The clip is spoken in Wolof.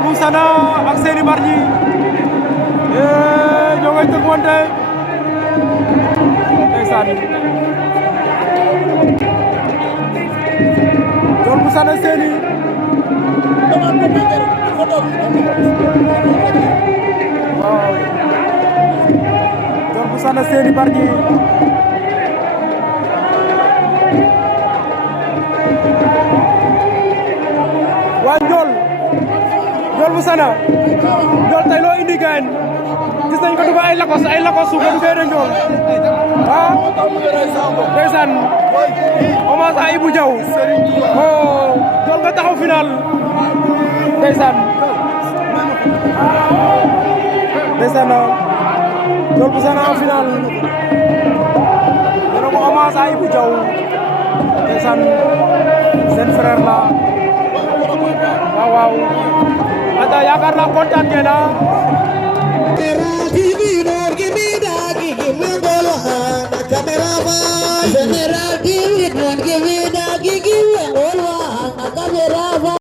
Ndiol bu Sana ak Seny Bargny ñoo ngay tëgg wante ndeysaan Ndiol bu Sana Seny waaw Ndiol bu Sana Seny Bargny waa Ndiol bu Sana Ndiol tey loo indi gayen gis nañ ko duga ay lakos su ko duggee de Ndiol ah ndeysaan hommage à Ibou Diaw oh Ndiol nga taxaw final ndeysaan Ndiol bu Sana en final dana ko hommage à Ibou Diaw ndeysaan seen frère la waaw ata yaakaar naa kontaan ngeen na General TV, don't give me that, give me